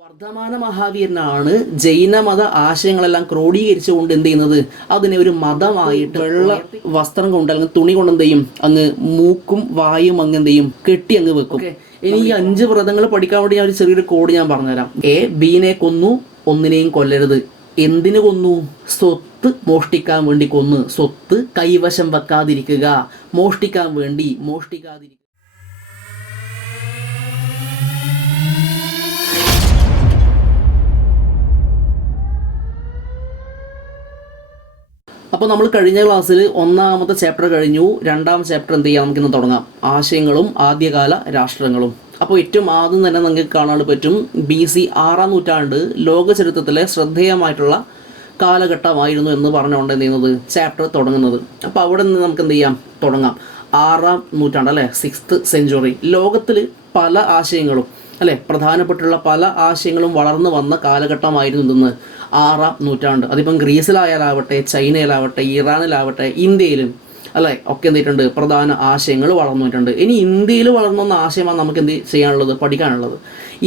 വർദ്ധമാന മഹാവീരനാണ് ജൈനമത ആശയങ്ങളെല്ലാം ക്രോഡീകരിച്ചുകൊണ്ട് എന്ത് ചെയ്യുന്നത്, അതിനെ ഒരു മതമായിട്ട് വെള്ള വസ്ത്രം കൊണ്ട് അല്ലെങ്കിൽ തുണി കൊണ്ട് എന്ത് ചെയ്യും, അങ്ങ് മൂക്കും വായും അങ്ങ് എന്ത് ചെയ്യും, കെട്ടി അങ്ങ് വെക്കും. ഇനി ഈ 5 വ്രതങ്ങൾ പഠിക്കാൻ വേണ്ടി ഞാൻ ഒരു ചെറിയൊരു കോഡ് ഞാൻ പറഞ്ഞുതരാം. ബീനെ കൊന്നു, ഒന്നിനെയും കൊല്ലരുത്. എന്തിനു കൊന്നു? സ്വത്ത് മോഷ്ടിക്കാൻ വേണ്ടി കൊന്നു. സ്വത്ത് കൈവശം വെക്കാതിരിക്കുക, മോഷ്ടിക്കാൻ വേണ്ടി മോഷ്ടിക്കാതിരിക്കുക. അപ്പോൾ നമ്മൾ കഴിഞ്ഞ ക്ലാസ്സിൽ 1ാമത്തെ ചാപ്റ്റർ കഴിഞ്ഞു. 2ാം ചാപ്റ്റർ എന്ത് ചെയ്യാം, നമുക്കിന്ന് തുടങ്ങാം. ആശയങ്ങളും ആദ്യകാല രാഷ്ട്രങ്ങളും. അപ്പോൾ ഏറ്റവും ആദ്യം തന്നെ നിങ്ങൾക്ക് കാണാൻ പറ്റും, BC 6ാം നൂറ്റാണ്ട് ലോക ചരിത്രത്തിലെ ശ്രദ്ധേയമായിട്ടുള്ള കാലഘട്ടമായിരുന്നു എന്ന് പറഞ്ഞുകൊണ്ട് എന്ത് ചെയ്യുന്നത്, ചാപ്റ്റർ തുടങ്ങുന്നത്. അപ്പോൾ അവിടെ നിന്ന് നമുക്ക് എന്ത് ചെയ്യാം, തുടങ്ങാം. 6ാം നൂറ്റാണ്ട് അല്ലേ, 6th സെഞ്ച്വറി. ലോകത്തിൽ പല ആശയങ്ങളും അല്ലേ, പ്രധാനപ്പെട്ടുള്ള പല ആശയങ്ങളും വളർന്നു വന്ന കാലഘട്ടമായിരുന്നു ഇതെന്ന് 6ാം നൂറ്റാണ്ട്. അതിപ്പം ഗ്രീസിലായാലാവട്ടെ, ചൈനയിലാവട്ടെ, ഇറാനിലാവട്ടെ, ഇന്ത്യയിലും അല്ലേ ഒക്കെ എന്തിട്ടുണ്ട്, പ്രധാന ആശയങ്ങൾ വളർന്നു വന്നിട്ടുണ്ട്. ഇനി ഇന്ത്യയിൽ വളർന്നു വന്ന ആശയമാണ് നമുക്ക് എന്ത് ചെയ്യാനുള്ളത്, പഠിക്കാനുള്ളത്.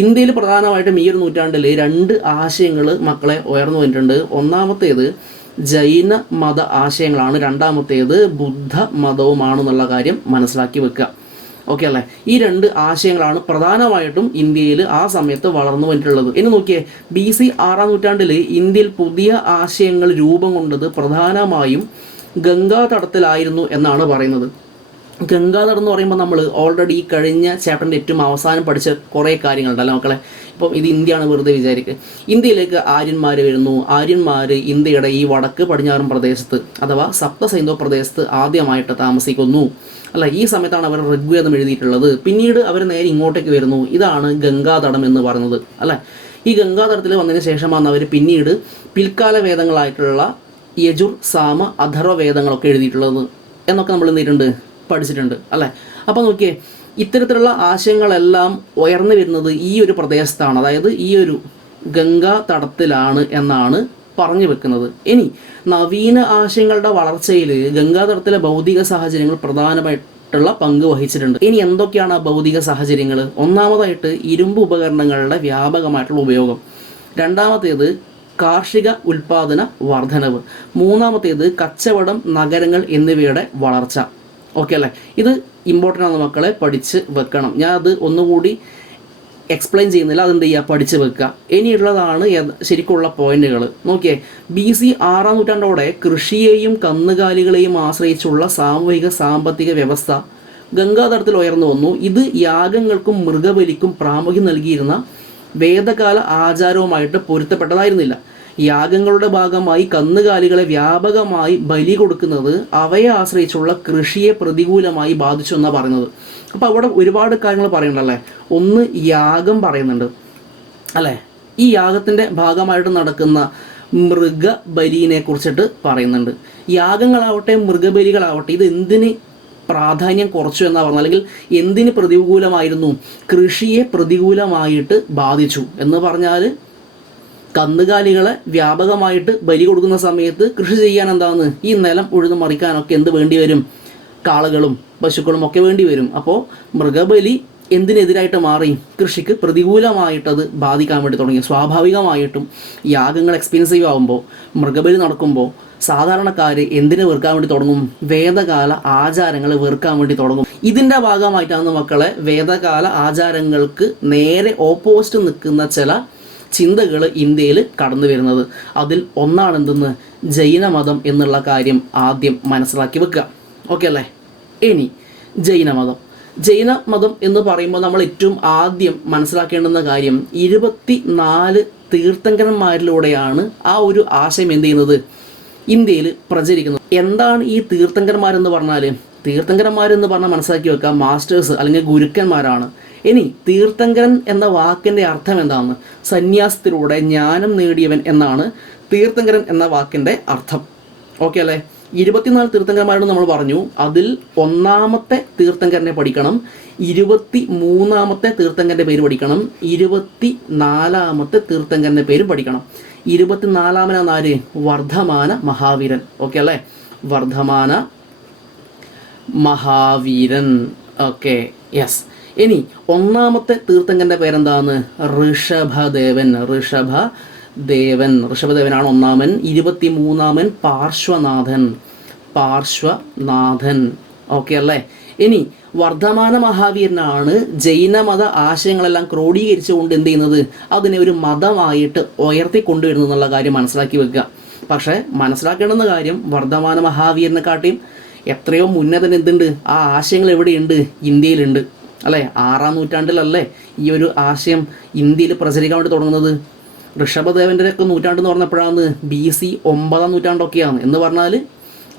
ഇന്ത്യയിൽ പ്രധാനമായിട്ടും ഈ ഒരു നൂറ്റാണ്ടിൽ 2 ആശയങ്ങൾ മക്കളെ ഉയർന്നു വന്നിട്ടുണ്ട്. ഒന്നാമത്തേത് ജൈന മത ആശയങ്ങളാണ്, രണ്ടാമത്തേത് ബുദ്ധ മതവുമാണെന്നുള്ള കാര്യം മനസ്സിലാക്കി വെക്കുക. ഓക്കെ അല്ലേ. ഈ 2 ആശയങ്ങളാണ് പ്രധാനമായിട്ടും ഇന്ത്യയിൽ ആ സമയത്ത് വളർന്നു വന്നിട്ടുള്ളത്. ഇനി നോക്കിയേ, BC 6ാം നൂറ്റാണ്ടിൽ ഇന്ത്യയിൽ പുതിയ ആശയങ്ങൾ രൂപം കൊണ്ടത് പ്രധാനമായും ഗംഗാതടത്തിലായിരുന്നു എന്നാണ് പറയുന്നത്. ഗംഗാതടം എന്ന് പറയുമ്പോൾ നമ്മൾ ഓൾറെഡി കഴിഞ്ഞ ചാപ്റ്ററിൻ്റെ ഏറ്റവും അവസാനം പഠിച്ച കുറേ കാര്യങ്ങളുണ്ടല്ലോ മക്കളെ. ഇപ്പം ഇത് ഇന്ത്യയാണ് വെറുതെ വിചാരിക്കുക. ഇന്ത്യയിലേക്ക് ആര്യന്മാർ വരുന്നു. ആര്യന്മാർ ഇന്ത്യയുടെ ഈ വടക്ക് പടിഞ്ഞാറൻ പ്രദേശത്ത് അഥവാ സപ്തസൈന്ധവ പ്രദേശത്ത് ആദ്യമായിട്ട് താമസിക്കുന്നു അല്ല. ഈ സമയത്താണ് അവർ ഋഗ്വേദം എഴുതിയിട്ടുള്ളത്. പിന്നീട് അവർ നേരെ ഇങ്ങോട്ടേക്ക് വരുന്നു. ഇതാണ് ഗംഗാതടം എന്ന് പറയുന്നത് അല്ലേ. ഈ ഗംഗാതടത്തിൽ വന്നതിന് ശേഷമാണ് അവർ പിന്നീട് പിൽക്കാല വേദങ്ങളായിട്ടുള്ള യജുർ, സാമ, അഥർവ വേദങ്ങളൊക്കെ എഴുതിയിട്ടുള്ളത് എന്നൊക്കെ നമ്മൾ എന്തിട്ടുണ്ട്, പഠിച്ചിട്ടുണ്ട് അല്ലേ. അപ്പോൾ നോക്കിയേ, ഇത്തരത്തിലുള്ള ആശയങ്ങളെല്ലാം ഉയർന്നു വരുന്നത് ഈ ഒരു പ്രദേശത്താണ്, അതായത് ഈ ഒരു ഗംഗാതടത്തിലാണ് എന്നാണ് പറഞ്ഞു വെക്കുന്നത്. ഇനി നവീന ആശയങ്ങളുടെ വളർച്ചയിൽ ഗംഗാതടത്തിലെ ഭൗതിക സാഹചര്യങ്ങൾ പ്രധാനമായിട്ടുള്ള പങ്ക് വഹിച്ചിട്ടുണ്ട്. ഇനി എന്തൊക്കെയാണ് ആ ഭൗതിക സാഹചര്യങ്ങൾ? ഒന്നാമതായിട്ട് ഇരുമ്പ് ഉപകരണങ്ങളുടെ വ്യാപകമായിട്ടുള്ള ഉപയോഗം, രണ്ടാമത്തേത് കാർഷിക ഉൽപാദന വർധനവ്, മൂന്നാമത്തേത് കച്ചവടം, നഗരങ്ങൾ എന്നിവയുടെ വളർച്ച. ഓക്കെ അല്ലേ. ഇത് ഇമ്പോർട്ടൻ്റ് ആണ് മക്കളെ, പഠിച്ച് വെക്കണം. ഞാൻ അത് ഒന്നുകൂടി എക്സ്പ്ലെയിൻ ചെയ്യുന്നില്ല, അതെന്ത് ചെയ്യുക, പഠിച്ച് വെക്കുക. ഇനിയുള്ളതാണ് ശരിക്കുള്ള പോയിന്റുകൾ. നോക്കിയേ, BC 6ാം നൂറ്റാണ്ടോടെ കൃഷിയെയും കന്നുകാലികളെയും ആശ്രയിച്ചുള്ള സാമൂഹിക സാമ്പത്തിക വ്യവസ്ഥ ഗംഗാതടത്തിൽ ഉയർന്നു വന്നു. ഇത് യാഗങ്ങൾക്കും മൃഗബലിക്കും പ്രാമുഖ്യം നൽകിയിരുന്ന വേദകാല ആചാരവുമായിട്ട് പൊരുത്തപ്പെട്ടതായിരുന്നില്ല. യാഗങ്ങളുടെ ഭാഗമായി കന്നുകാലികളെ വ്യാപകമായി ബലി കൊടുക്കുന്നത് അവയെ ആശ്രയിച്ചുള്ള കൃഷിയെ പ്രതികൂലമായി ബാധിച്ചു എന്നാണ് പറയുന്നത്. അപ്പോൾ അവിടെ ഒരുപാട് കാര്യങ്ങൾ പറയണ്ടല്ലേ. ഒന്ന്, യാഗം പറയുന്നുണ്ട് അല്ലേ. ഈ യാഗത്തിൻ്റെ ഭാഗമായിട്ട് നടക്കുന്ന മൃഗബലിനെ കുറിച്ചിട്ട് പറയുന്നുണ്ട്. യാഗങ്ങളാവട്ടെ മൃഗബലികളാവട്ടെ ഇത് എന്തിന് പ്രാധാന്യം കുറച്ചു എന്നാണ് പറഞ്ഞത്, അല്ലെങ്കിൽ എന്തിന് പ്രതികൂലമായിരുന്നു, കൃഷിയെ പ്രതികൂലമായിട്ട് ബാധിച്ചു എന്ന് പറഞ്ഞാൽ കന്നുകാലികളെ വ്യാപകമായിട്ട് ബലി കൊടുക്കുന്ന സമയത്ത് കൃഷി ചെയ്യാൻ എന്താണെന്ന്, ഈ നിലം ഉഴുതു മറിക്കാനൊക്കെ എന്ത് വേണ്ടി വരും, കാളകളും പശുക്കളും ഒക്കെ വേണ്ടി വരും. അപ്പോൾ മൃഗബലി എന്തിനെതിരായിട്ട് മാറി, കൃഷിക്ക് പ്രതികൂലമായിട്ടത് ബാധിക്കാൻ വേണ്ടി തുടങ്ങി. സ്വാഭാവികമായിട്ടും യാഗങ്ങൾ എക്സ്പെൻസീവ് ആകുമ്പോൾ, മൃഗബലി നടക്കുമ്പോൾ സാധാരണക്കാർ എന്തിനെ വെറുക്കാൻ വേണ്ടി തുടങ്ങും, വേദകാല ആചാരങ്ങൾ വെറുക്കാൻ വേണ്ടി തുടങ്ങും. ഇതിൻ്റെ ഭാഗമായിട്ടാണ് മക്കളെ വേദകാല ആചാരങ്ങൾക്ക് നേരെ ഓപ്പോസിറ്റ് നിൽക്കുന്ന ചില ചിന്തകൾ ഇന്ത്യയിൽ കടന്നു വരുന്നത്. അതിൽ ഒന്നാണ് എന്തെന്ന്, ജൈനമതം എന്നുള്ള കാര്യം ആദ്യം മനസ്സിലാക്കി വെക്കുക. ഓക്കെ അല്ലേ. ഇനി ജൈനമതം എന്ന് പറയുമ്പോൾ നമ്മൾ ഏറ്റവും ആദ്യം മനസ്സിലാക്കേണ്ടുന്ന കാര്യം 24 തീർത്ഥങ്കരന്മാരിലൂടെയാണ് ആ ഒരു ആശയം എന്ത് ചെയ്യുന്നത്, ഇന്ത്യയിൽ പ്രചരിക്കുന്നത്. എന്താണ് ഈ തീർത്ഥങ്കരന്മാരെന്ന് പറഞ്ഞാൽ, തീർത്ഥങ്കരന്മാരെന്ന് പറഞ്ഞാൽ മനസ്സിലാക്കി വെക്കുക, മാസ്റ്റേഴ്സ് അല്ലെങ്കിൽ ഗുരുക്കന്മാരാണ്. ഇനി തീർത്ഥങ്കരൻ എന്ന വാക്കിൻ്റെ അർത്ഥം എന്താണ്, സന്യാസത്തിലൂടെ ജ്ഞാനം നേടിയവൻ എന്നാണ് തീർത്ഥങ്കരൻ എന്ന വാക്കിൻ്റെ അർത്ഥം. ഓക്കെ അല്ലേ. 24 തീർത്ഥങ്കരന്മാരെന്ന് നമ്മൾ പറഞ്ഞു. അതിൽ 1ാമത്തെ തീർത്ഥങ്കരനെ പഠിക്കണം, 23ാമത്തെ തീർത്ഥങ്കരൻ്റെ പേര് പഠിക്കണം, 24ാമത്തെ തീർത്ഥങ്കരൻ്റെ പേരും പഠിക്കണം. 24ാമനാണ് ആര്, വർദ്ധമാന മഹാവീരൻ. ഓക്കെ അല്ലേ, വർദ്ധമാന മഹാവീരൻ. Okay, yes. ഇനി ഒന്നാമത്തെ തീർത്ഥങ്കൻ്റെ പേരെന്താണ്? ഋഷഭദേവൻ. ഋഷഭദേവനാണ് ഒന്നാമൻ. 23-ാമൻ പാർശ്വനാഥൻ. ഓക്കെ അല്ലേ? ഇനി വർദ്ധമാന മഹാവീരനാണ് ജൈനമത ആശയങ്ങളെല്ലാം ക്രോഡീകരിച്ചുകൊണ്ട് എന്ത് ചെയ്യുന്നത്, അതിനെ ഒരു മതമായിട്ട് ഉയർത്തിക്കൊണ്ടുവരുന്നു എന്നുള്ള കാര്യം മനസ്സിലാക്കി വെക്കുക. പക്ഷേ മനസ്സിലാക്കേണ്ടുന്ന കാര്യം, വർദ്ധമാന മഹാവീരനെക്കാട്ടിയും എത്രയോ മുന്നേ തന്നെ എന്തുണ്ട്, ആ ആശയങ്ങൾ എവിടെയുണ്ട്? ഇന്ത്യയിലുണ്ട് അല്ലേ? 6-ാം നൂറ്റാണ്ടിലല്ലേ ഈ ഒരു ആശയം ഇന്ത്യയിൽ പ്രചരിക്കാൻ വേണ്ടി തുടങ്ങുന്നത്. ഋഷഭദേവൻ്റെ ഒക്കെ നൂറ്റാണ്ടെന്ന് പറഞ്ഞപ്പോഴാണ് BC 9-ാം നൂറ്റാണ്ടൊക്കെയാണ് എന്ന് പറഞ്ഞാൽ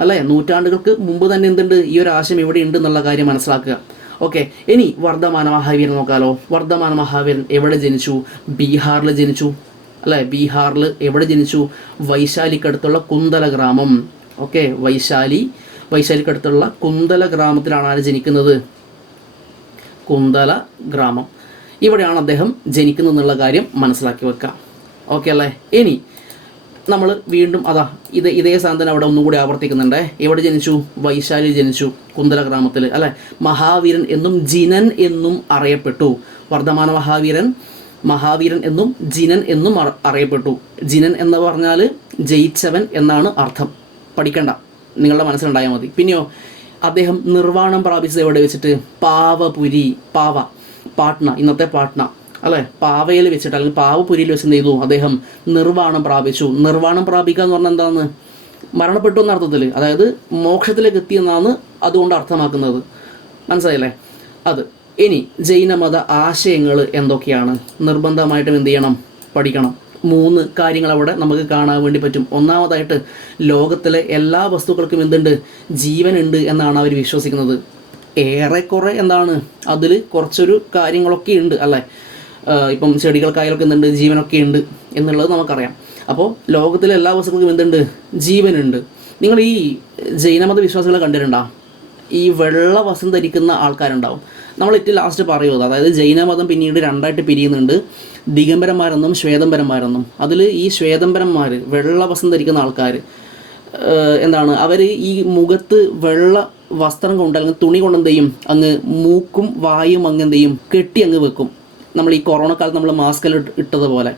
അല്ലേ, നൂറ്റാണ്ടുകൾക്ക് മുമ്പ് തന്നെ എന്തുണ്ട്, ഈ ഒരു ആശയം ഇവിടെ ഉണ്ട് എന്നുള്ള കാര്യം മനസ്സിലാക്കുക. ഓക്കെ, ഇനി വർദ്ധമാന മഹാവീരൻ നോക്കാലോ. വർദ്ധമാന മഹാവീരൻ എവിടെ ജനിച്ചു? ബീഹാറിൽ ജനിച്ചു അല്ലേ? ബീഹാറിൽ എവിടെ ജനിച്ചു? വൈശാലിക്കടുത്തുള്ള കുന്തല ഗ്രാമം. ഓക്കെ, വൈശാലിക്കടുത്തുള്ള കുന്തല ഗ്രാമത്തിലാണ് ആര് ജനിക്കുന്നത്? കുന്തല ഗ്രാമം. ഇവിടെയാണ് അദ്ദേഹം ജനിക്കുന്നത് എന്നുള്ള കാര്യം മനസ്സിലാക്കി വെക്കാം. ഓക്കെ അല്ലേ? ഇനി നമ്മൾ വീണ്ടും ഇതേ സാധനം അവിടെ ഒന്നുകൂടി ആവർത്തിക്കുന്നുണ്ട്. എവിടെ ജനിച്ചു? വൈശാലി ജനിച്ചു, കുന്തല ഗ്രാമത്തിൽ അല്ലേ? മഹാവീരൻ എന്നും ജിനൻ എന്നും അറിയപ്പെട്ടു. വർദ്ധമാന മഹാവീരൻ എന്നും ജിനൻ എന്നും അറിയപ്പെട്ടു. ജിനൻ എന്ന് പറഞ്ഞാൽ ജയിച്ചവൻ എന്നാണ് അർത്ഥം. പഠിക്കണ്ട, നിങ്ങളുടെ മനസ്സിലുണ്ടായാൽ മതി. പിന്നെയോ അദ്ദേഹം നിർവ്വാണം പ്രാപിച്ചത് എവിടെ വെച്ചിട്ട്? പാട്ന, ഇന്നത്തെ പാട്ന അല്ലേ? പാവയിൽ വെച്ചിട്ട് അല്ലെങ്കിൽ പാവപുരിയിൽ വെച്ച് എന്ത് ചെയ്തു? അദ്ദേഹം നിർവ്വാണം പ്രാപിച്ചു. നിർവ്വാണം പ്രാപിക്കുക എന്ന് പറഞ്ഞാൽ എന്താണ്? മരണപ്പെട്ടു എന്ന അർത്ഥത്തിൽ, അതായത് മോക്ഷത്തിലേക്ക് എത്തിയെന്നാണ് അതുകൊണ്ട് അർത്ഥമാക്കുന്നത്. മനസ്സിലായില്ലേ? അത്. ഇനി ജൈനമത ആശയങ്ങൾ എന്തൊക്കെയാണ്? നിർബന്ധമായിട്ടും എന്ത് ചെയ്യണം? പഠിക്കണം. 3 കാര്യങ്ങൾ അവിടെ നമുക്ക് കാണാൻ വേണ്ടി പറ്റും. ഒന്നാമതായിട്ട്, ലോകത്തിലെ എല്ലാ വസ്തുക്കൾക്കും എന്തുണ്ട്? ജീവനുണ്ട് എന്നാണ് അവർ വിശ്വസിക്കുന്നത്. ഏറെക്കുറെ എന്താണ്, അതിൽ കുറച്ചൊരു കാര്യങ്ങളൊക്കെ ഉണ്ട് അല്ലേ? ഇപ്പം ചെടികൾക്കായാലൊക്കെ എന്തുണ്ട്? ജീവനൊക്കെ ഉണ്ട് എന്നുള്ളത് നമുക്കറിയാം. അപ്പോൾ ലോകത്തിലെ എല്ലാ വസ്തുക്കൾക്കും എന്തുണ്ട്? ജീവനുണ്ട്. നിങ്ങൾ ഈ ജൈനമത വിശ്വാസികളെ കണ്ടിട്ടുണ്ടോ? ഈ വെള്ള വസ്ത്രം ധരിക്കുന്ന ആൾക്കാരുണ്ടാവും. നമ്മൾ ഏറ്റവും ലാസ്റ്റ് പറയുന്നത്, അതായത് ജൈനമതം പിന്നീട് 2ആയിട്ട് പിരിയുന്നുണ്ട്, ദിഗംബരന്മാരെന്നും ശ്വേതംബരന്മാരെന്നും. അതിൽ ഈ ശ്വേതംബരന്മാർ, വെള്ള വസ്ത്രം ധരിക്കുന്ന ആൾക്കാർ എന്താണ്, അവർ ഈ മുഖത്ത് വെള്ള വസ്ത്രം കൊണ്ട് അല്ലെങ്കിൽ തുണി കൊണ്ട് എന്ത് ചെയ്യും? അങ്ങ് മൂക്കും വായും അങ്ങ് എന്ത് ചെയ്യും? കെട്ടി അങ്ങ് വെക്കും. നമ്മൾ ഈ കൊറോണ കാലത്ത് നമ്മൾ മാസ്കെല്ലാം ഇട്ടതുപോലെ.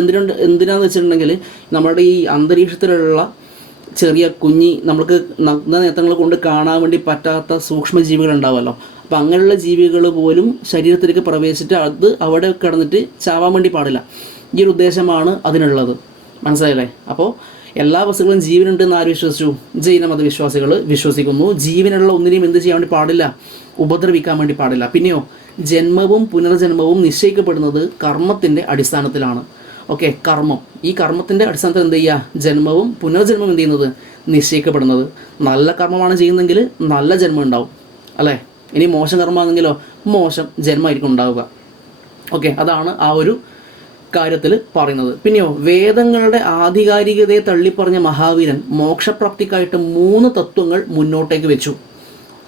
എന്തിനാന്ന് വെച്ചിട്ടുണ്ടെങ്കിൽ നമ്മുടെ ഈ അന്തരീക്ഷത്തിലുള്ള ചെറിയ നമ്മൾക്ക് നഗ്ന നേത്രങ്ങൾ കൊണ്ട് കാണാൻ വേണ്ടി പറ്റാത്ത സൂക്ഷ്മജീവികൾ ഉണ്ടാവുമല്ലോ. അപ്പം അങ്ങനെയുള്ള ജീവികൾ പോലും ശരീരത്തിലേക്ക് പ്രവേശിച്ചിട്ട് അത് അവിടെ കിടന്നിട്ട് ചാവാൻ വേണ്ടി പാടില്ല. ഈ ഒരു ഉദ്ദേശമാണ് അതിനുള്ളത്. മനസ്സിലായില്ലേ? അപ്പോൾ എല്ലാ വസ്തുക്കളും ജീവനുണ്ടെന്ന് ആര് വിശ്വസിച്ചു? ജൈനമത വിശ്വാസികൾ വിശ്വസിക്കുന്നു. ജീവനുള്ള ഒന്നിനെയും എന്ത് ചെയ്യാൻ വേണ്ടി പാടില്ല? ഉപദ്രവിക്കാൻ വേണ്ടി പാടില്ല. പിന്നെയോ ജന്മവും പുനർജന്മവും നിശ്ചയിക്കപ്പെടുന്നത് കർമ്മത്തിൻ്റെ അടിസ്ഥാനത്തിലാണ്. ഓക്കെ, കർമ്മം. ഈ കർമ്മത്തിൻ്റെ അടിസ്ഥാനത്തിൽ എന്ത് ചെയ്യുക? ജന്മവും പുനർജന്മവും എന്ത് ചെയ്യുന്നത്? നിശ്ചയിക്കപ്പെടുന്നത്. നല്ല കർമ്മമാണ് ചെയ്യുന്നതെങ്കിൽ നല്ല ജന്മം ഉണ്ടാവും അല്ലേ? ഇനി മോശം കർമ്മമാണെങ്കിലോ മോശം ജന്മമായിരിക്കും ഉണ്ടാവുക. ഓക്കെ, അതാണ് ആ ഒരു കാര്യത്തിൽ പറയുന്നത്. പിന്നെയോ വേദങ്ങളുടെ ആധികാരികതയെ തള്ളിപ്പറഞ്ഞ മഹാവീരൻ മോക്ഷപ്രാപ്തിക്കായിട്ട് 3 തത്വങ്ങൾ മുന്നോട്ടേക്ക് വെച്ചു.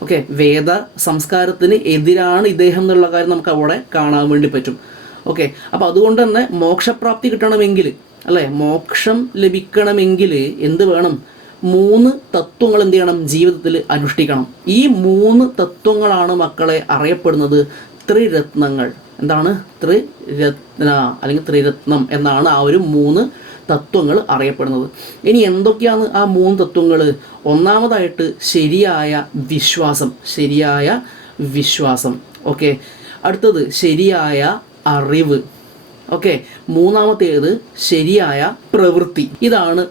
ഓക്കെ, വേദ സംസ്കാരത്തിന് എതിരാണ് ഇദ്ദേഹം എന്നുള്ള കാര്യം നമുക്ക് അവിടെ കാണാൻ വേണ്ടി പറ്റും. ഓക്കെ, അപ്പോൾ അതുകൊണ്ട് തന്നെ മോക്ഷപ്രാപ്തി കിട്ടണമെങ്കിൽ അല്ലേ, മോക്ഷം ലഭിക്കണമെങ്കിൽ എന്ത് വേണം? 3 തത്വങ്ങൾ എന്ത് ചെയ്യണം? ജീവിതത്തിൽ അനുഷ്ഠിക്കണം. ഈ 3 തത്വങ്ങളാണ് മക്കളെ അറിയപ്പെടുന്നത് ത്രിരത്നങ്ങൾ. എന്താണ്? ത്രിരത്ന അല്ലെങ്കിൽ ത്രിരത്നം എന്നാണ് ആ ഒരു 3 തത്വങ്ങൾ അറിയപ്പെടുന്നത്. ഇനി എന്തൊക്കെയാണ് ആ 3 തത്വങ്ങൾ? ഒന്നാമതായിട്ട് ശരിയായ വിശ്വാസം. ഓക്കെ, അടുത്തത് ശരിയായ അറിവ്. ഓക്കെ, മൂന്നാമത്തേത് ശരിയായ പ്രവൃത്തി. ഇതാണ്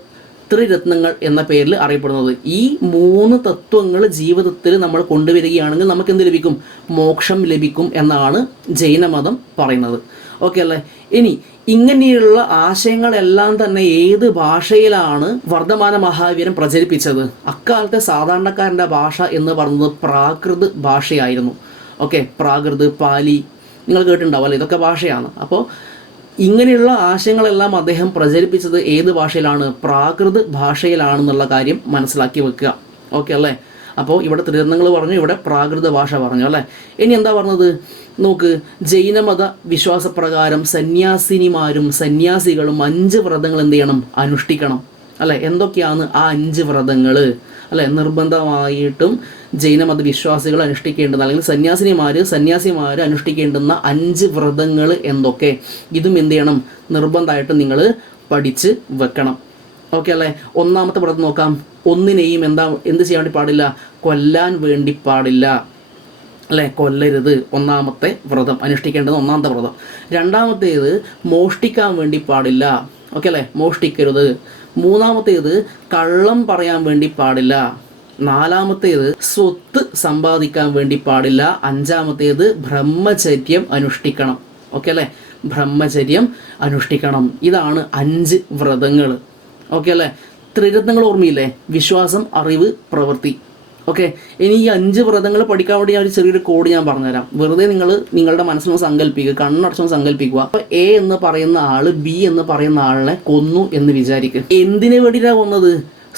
ത്രിരത്നങ്ങൾ എന്ന പേരിൽ അറിയപ്പെടുന്നത്. ഈ 3 തത്വങ്ങൾ ജീവിതത്തിൽ നമ്മൾ കൊണ്ടുവരികയാണെങ്കിൽ നമുക്ക് എന്ത് ലഭിക്കും? മോക്ഷം ലഭിക്കും എന്നാണ് ജൈനമതം പറയുന്നത്. ഓക്കെ അല്ലേ? ഇനി ഇങ്ങനെയുള്ള ആശയങ്ങളെല്ലാം തന്നെ ഏത് ഭാഷയിലാണ് വർദ്ധമാന മഹാവീരൻ പ്രചരിപ്പിച്ചത്? അക്കാലത്തെ സാധാരണക്കാരൻ്റെ ഭാഷ എന്ന് പറയുന്നത് പ്രാകൃത് ഭാഷയായിരുന്നു. ഓക്കെ, പ്രാകൃത്, പാലി നിങ്ങൾ കേട്ടിട്ടുണ്ടാവും അല്ലേ? ഇതൊക്കെ ഭാഷയാണ്. അപ്പോൾ ഇങ്ങനെയുള്ള ആശയങ്ങളെല്ലാം അദ്ദേഹം പ്രചരിപ്പിച്ചത് ഏത് ഭാഷയിലാണ്? പ്രാകൃത് ഭാഷയിലാണെന്നുള്ള കാര്യം മനസ്സിലാക്കി വെക്കുക. ഓക്കെ അല്ലേ? അപ്പോൾ ഇവിടെ ത്രിരത്നങ്ങൾ പറഞ്ഞു, ഇവിടെ പ്രാകൃത ഭാഷ പറഞ്ഞു അല്ലേ? ഇനി എന്താ പറഞ്ഞത് നോക്ക്. ജൈനമത വിശ്വാസപ്രകാരം സന്യാസിനിമാരും സന്യാസികളും 5 വ്രതങ്ങൾ എന്ത് ചെയ്യണം? അനുഷ്ഠിക്കണം അല്ലേ? എന്തൊക്കെയാണ് ആ 5 വ്രതങ്ങൾ? അല്ലെ, നിർബന്ധമായിട്ടും ജൈനമത വിശ്വാസികൾ അനുഷ്ഠിക്കേണ്ടുന്ന അല്ലെങ്കിൽ സന്യാസിമാർ അനുഷ്ഠിക്കേണ്ടുന്ന 5 വ്രതങ്ങൾ എന്തൊക്കെ, ഇതും എന്ത് ചെയ്യണം, നിർബന്ധമായിട്ട് നിങ്ങൾ പഠിച്ച് വെക്കണം. ഓക്കെ അല്ലേ. ഒന്നാമത്തെ വ്രതം നോക്കാം. ഒന്നിനെയും എന്ത് ചെയ്യാൻ വേണ്ടി പാടില്ല, കൊല്ലാൻ വേണ്ടി പാടില്ല, അല്ലേ, കൊല്ലരുത്. ഒന്നാമത്തെ വ്രതം, അനുഷ്ഠിക്കേണ്ടത് ഒന്നാമത്തെ വ്രതം. രണ്ടാമത്തേത് മോഷ്ടിക്കാൻ വേണ്ടി പാടില്ല. ഓക്കെ അല്ലേ, മോഷ്ടിക്കരുത്. മൂന്നാമത്തേത് കള്ളം പറയാൻ വേണ്ടി പാടില്ല. നാലാമത്തേത് സ്വത്ത് സമ്പാദിക്കാൻ വേണ്ടി പാടില്ല. അഞ്ചാമത്തേത് ബ്രഹ്മചര്യം അനുഷ്ഠിക്കണം. ഓക്കെ അല്ലേ, ബ്രഹ്മചര്യം അനുഷ്ഠിക്കണം. ഇതാണ് 5 വ്രതങ്ങൾ. ഓക്കെ അല്ലേ. ത്രിരത്നങ്ങൾ ഓർമ്മയില്ലേ, വിശ്വാസം, അറിവ്, പ്രവൃത്തി. ഓക്കെ, ഇനി ഈ 5 വ്രതങ്ങൾ പഠിക്കാൻ വേണ്ടി ഞാൻ ഒരു ചെറിയൊരു കോഡ് ഞാൻ പറഞ്ഞുതരാം. വെറുതെ നിങ്ങളുടെ മനസ്സിലൊന്ന് സങ്കല്പിക്കുക, കണ്ണടച്ചൊന്ന് സങ്കല്പിക്കുക. അപ്പോൾ എ എന്ന് പറയുന്ന ആള് ബി എന്ന് പറയുന്ന ആളിനെ കൊന്നു എന്ന് വിചാരിക്കുക. എന്തിനു വേണ്ടിയിട്ടാണ് കൊന്നത്?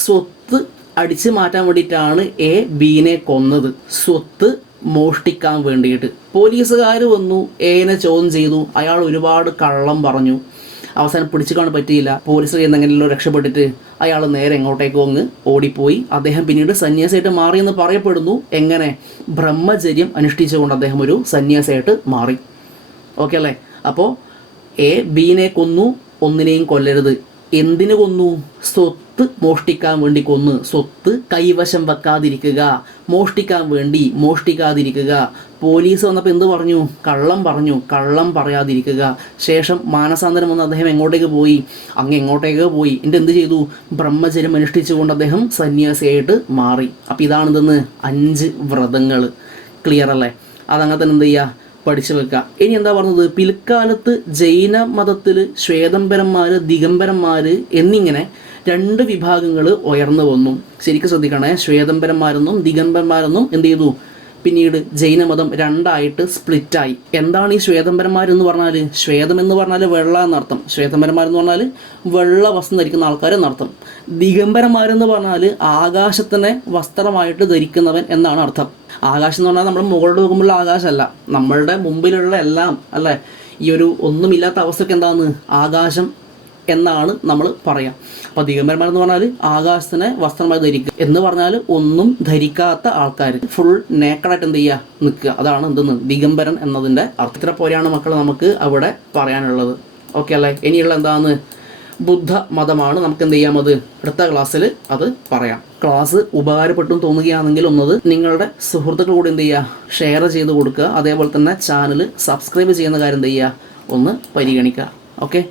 സ്വത്ത് അടിച്ചു മാറ്റാൻ വേണ്ടിയിട്ടാണ് എ ബീനെ കൊന്നത്. സ്വത്ത് മോഷ്ടിക്കാൻ വേണ്ടിയിട്ട്. പോലീസുകാർ വന്നു, എനെ ചോദ്യം ചെയ്തു. അയാൾ ഒരുപാട് കള്ളം പറഞ്ഞു. അവസാനം പിടിച്ചുകാണാൻ പറ്റിയില്ല. പോലീസ് എന്നെങ്ങനെയല്ലോ രക്ഷപ്പെട്ടിട്ട് അയാൾ നേരെ എങ്ങോട്ടേക്കോ അങ്ങ് ഓടിപ്പോയി. അദ്ദേഹം പിന്നീട് സന്യാസിയായിട്ട് മാറിയെന്ന് പറയപ്പെടുന്നു. എങ്ങനെ? ബ്രഹ്മചര്യം അനുഷ്ഠിച്ചുകൊണ്ട് അദ്ദേഹം ഒരു സന്യാസിയായിട്ട് മാറി. ഓക്കെ അല്ലേ. അപ്പോൾ എ ബീനെ കൊന്നു, ഒന്നിനെയും കൊല്ലരുത്. എന്തിനു കൊന്നു? സ്വത്ത് മോഷ്ടിക്കാൻ വേണ്ടി കൊന്നു. സ്വത്ത് കൈവശം വെക്കാതിരിക്കുക, മോഷ്ടിക്കാൻ വേണ്ടി മോഷ്ടിക്കാതിരിക്കുക. പോലീസ് വന്നപ്പോൾ എന്ത് പറഞ്ഞു? കള്ളം പറഞ്ഞു. കള്ളം പറയാതിരിക്കുക. ശേഷം മാനസാന്തരം വന്ന് അദ്ദേഹം എങ്ങോട്ടേക്ക് പോയി? എങ്ങോട്ടേക്ക് പോയി എന്നിട്ട് എന്ത് ചെയ്തു? ബ്രഹ്മചര്യം അനുഷ്ഠിച്ചുകൊണ്ട് അദ്ദേഹം സന്യാസിയായിട്ട് മാറി. അപ്പോൾ ഇതാണിതെന്ന് 5 വ്രതങ്ങൾ. ക്ലിയർ അല്ലേ? അതങ്ങനെ തന്നെ എന്ത് ചെയ്യുക, പഠിച്ചു വെക്കുക. ഇനി എന്താ പറഞ്ഞത്? പിൽക്കാലത്ത് ജൈന മതത്തിൽ ശ്വേതംബരന്മാർ, ദിഗംബരന്മാർ എന്നിങ്ങനെ 2 വിഭാഗങ്ങൾ ഉയർന്നു വന്നു. ശരിക്കും ശ്രദ്ധിക്കണേ. ശ്വേതംബരന്മാരെന്നും ദിഗംബരന്മാരെന്നും എന്ത് ചെയ്തു? പിന്നീട് ജൈനമതം 2ആയിട്ട് സ്പ്ലിറ്റായി. എന്താണ് ഈ ശ്വേതംബരന്മാരെന്ന് പറഞ്ഞാൽ? ശ്വേതം എന്ന് പറഞ്ഞാൽ വെള്ള എന്നർത്ഥം. ശ്വേതംബരന്മാരെന്ന് പറഞ്ഞാൽ വെള്ള വസ്ത്രം ധരിക്കുന്ന ആൾക്കാരെന്നർത്ഥം. ദിഗംബരന്മാരെന്ന് പറഞ്ഞാൽ ആകാശത്തിനെ വസ്ത്രമായിട്ട് ധരിക്കുന്നവൻ എന്നാണ് അർത്ഥം. ആകാശം എന്ന് പറഞ്ഞാൽ നമ്മൾ മുകളിൽ നോക്കുമ്പോഴുള്ള ആകാശമല്ല, നമ്മളുടെ മുമ്പിലുള്ള എല്ലാം, അല്ലേ, ഈ ഒരു ഒന്നുമില്ലാത്ത അവസ്ഥയ്ക്ക് എന്താണ്? ആകാശം എന്നാണ് നമ്മൾ പറയാം. അപ്പോൾ ദിഗംബരന്മാരെന്ന് പറഞ്ഞാൽ ആകാശത്തിനെ വസ്ത്രമായി ധരിക്കുക എന്ന് പറഞ്ഞാൽ ഒന്നും ധരിക്കാത്ത ആൾക്കാർ, ഫുൾ നേക്കഡായിട്ട് എന്ത് ചെയ്യുക, നിൽക്കുക. അതാണ് എന്തെന്ന് ദിഗംബരൻ എന്നതിൻ്റെ അർത്ഥം. പോലെയാണ് മക്കൾ നമുക്ക് അവിടെ പറയാനുള്ളത്. ഓക്കെ അല്ലേ. ഇനിയുള്ള എന്താണെന്ന് ബുദ്ധ മതമാണ്. നമുക്ക് എന്ത് ചെയ്യാം, അത് അടുത്ത ക്ലാസ്സിൽ അത് പറയാം. ക്ലാസ് ഉപകാരപ്പെട്ടു തോന്നുകയാണെങ്കിൽ ഒന്നത് നിങ്ങളുടെ സുഹൃത്തുക്കൾ കൂടി എന്ത് ചെയ്യുക, ഷെയർ ചെയ്ത് കൊടുക്കുക. അതേപോലെ തന്നെ ചാനൽ സബ്സ്ക്രൈബ് ചെയ്യുന്ന കാര്യം എന്ത് ചെയ്യുക, ഒന്ന് പരിഗണിക്കുക. ഓക്കെ.